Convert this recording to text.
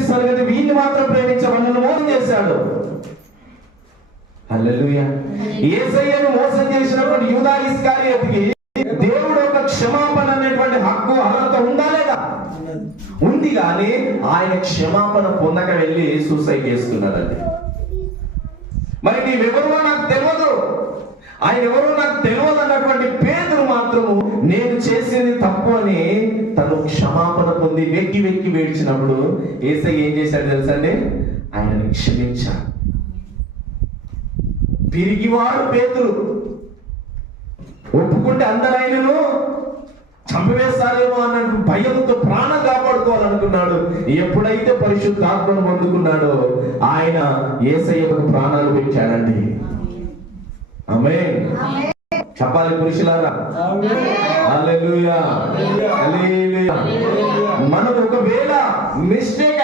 ప్రేమిస్తాను కదా, వీళ్ళు మాత్రం ప్రేమించమని నన్ను మోసం చేశాడు. హల్లెలూయా. యేసయ్యను మోసం చేసినటువంటి యూదా ఇస్కరియోతుకి దేవుడు ఒక క్షమాపణ అనేటువంటి హక్కు అర్హత ఉందా లేదా? ఉంది. కానీ ఆయన క్షమాపణ పొందక వెళ్ళి సూసైడ్ చేసుకున్నాడండి. మరి నీవెవరో నాకు తెలియదు, ఆయన ఎవరో నాకు తెలియదు అన్నటువంటి పేతురు మాత్రము నేను చేసింది తప్పు అని తను క్షమాపణ పొంది వెక్కి వెక్కి వేడ్చినప్పుడు యేసయ్య ఏం చేశాడు తెలుసండి? ఆయనని క్షమించాడు. పిరిగివాడు పేతురు. ఒప్పుకుంటే అందరూ ఆయనను చంపివేస్తారేమో అన్న భయంతో ప్రాణం కాపాడుకోవాలనుకున్నాడు. ఎప్పుడైతే పరిశుద్ధాత్మను పొందుకున్నాడో ఆయన యేసయ్యకు ప్రాణాలు పెట్టాడండి. ఆమేన్. చెప్పాలి పురుషులారా. హల్లెలూయా. హల్లెలూయా. మనం ఒకవేళ మిస్టేక్